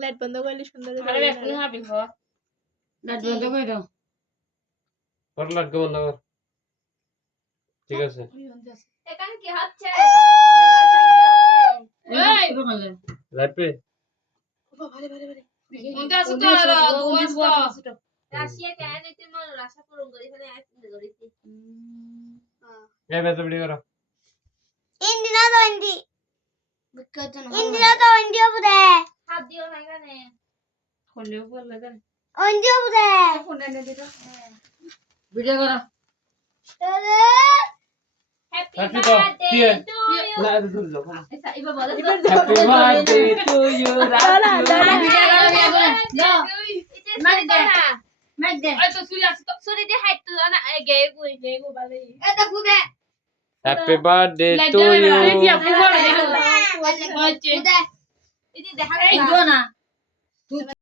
light বন্ধ করলে সুন্দর লাইট বন্ধ করে দাও কর লাগবে বন্ধ কর ঠিক আছে এখানে কি হচ্ছে এই লাগবে রাশিয়া কেন এতে মন রাশা পূরণ করে এখানে আসতে করেছি এই বেটা ভিডিও করো ইন্দিরা তো ইন্দি বিখ্যাত ইন্দিরা তো ইন্দিয়া বুদে হাত দিও না এখানে ফোনে উপর লাগান ইন্দিয়া বুদে ভিডিও করো happy Happy birthday birthday to না দূর যাও এবার বলো হ্যাপি বার্থডে টু ইউ দাঁড়া দাঁড়া মাইক দে মাইক দে সুরি দে হাইট তো না গে গো বালে এটা ফুদে হ্যাপি বার্থডে টু ইউ ইদি দেখা এই দো না